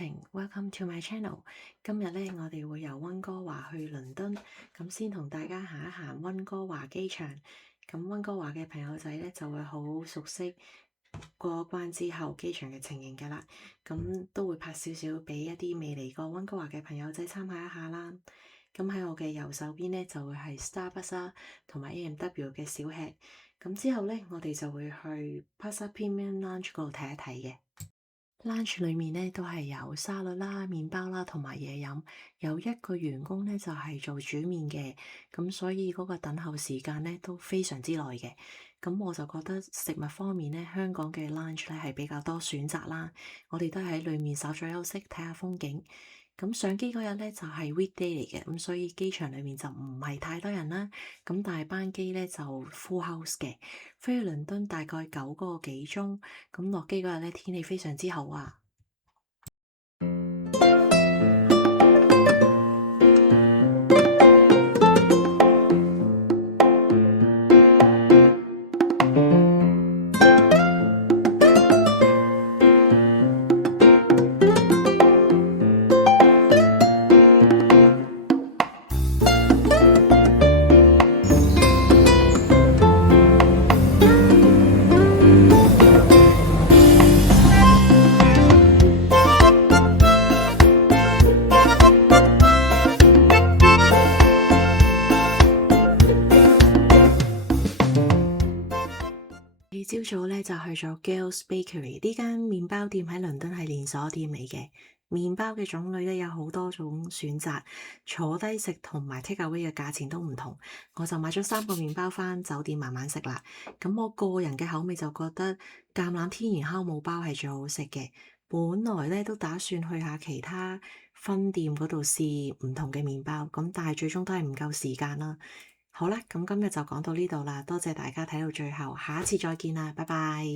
程，Welcome to my channel。今日咧，我哋會由溫哥華去倫敦，咁先同大家行一行溫哥華機場。咁溫哥華嘅朋友仔咧就會好熟悉過關之後機場嘅情形噶啦，咁都會拍少少俾一啲未嚟過溫哥華嘅朋友仔參考一下啦。咁喺我嘅右手邊咧就會係 Starbucks 同埋 A&W 嘅小吃。咁之後咧，我哋就會去 Plaza Premium Lounge 嗰度睇一睇嘅。lunch 裏面咧都係有沙律啦、麵包啦同埋嘢飲，有一個員工咧就係做煮麵嘅，咁所以嗰個等候時間咧都非常之耐嘅。咁我就覺得食物方面咧，香港嘅 lunch 咧係比較多選擇啦，我哋都喺裏面稍作休息，睇下風景。咁上機嗰日咧就係 weekday 嚟嘅，咁所以機場裏面就唔係太多人啦。咁但係班機咧就 full house 嘅，飛去倫敦大概9個幾鐘。咁落機嗰日咧天氣非常之好啊！朝早咧就去咗 Gills Bakery 呢間麵包店，喺倫敦係連鎖店嚟嘅。麵包嘅種類咧有好多種選擇，坐低食同埋 take away 嘅價錢都唔同。我就買咗3個麵包返酒店慢慢食啦。咁我個人嘅口味就覺得橄欖天然酵母包係最好食嘅。本來咧都打算去下其他分店嗰度試唔同嘅麵包，咁但係最終都係唔夠時間啦。好啦，咁今日就講到呢度啦，多謝大家睇到最後，下一次再見啦，拜拜。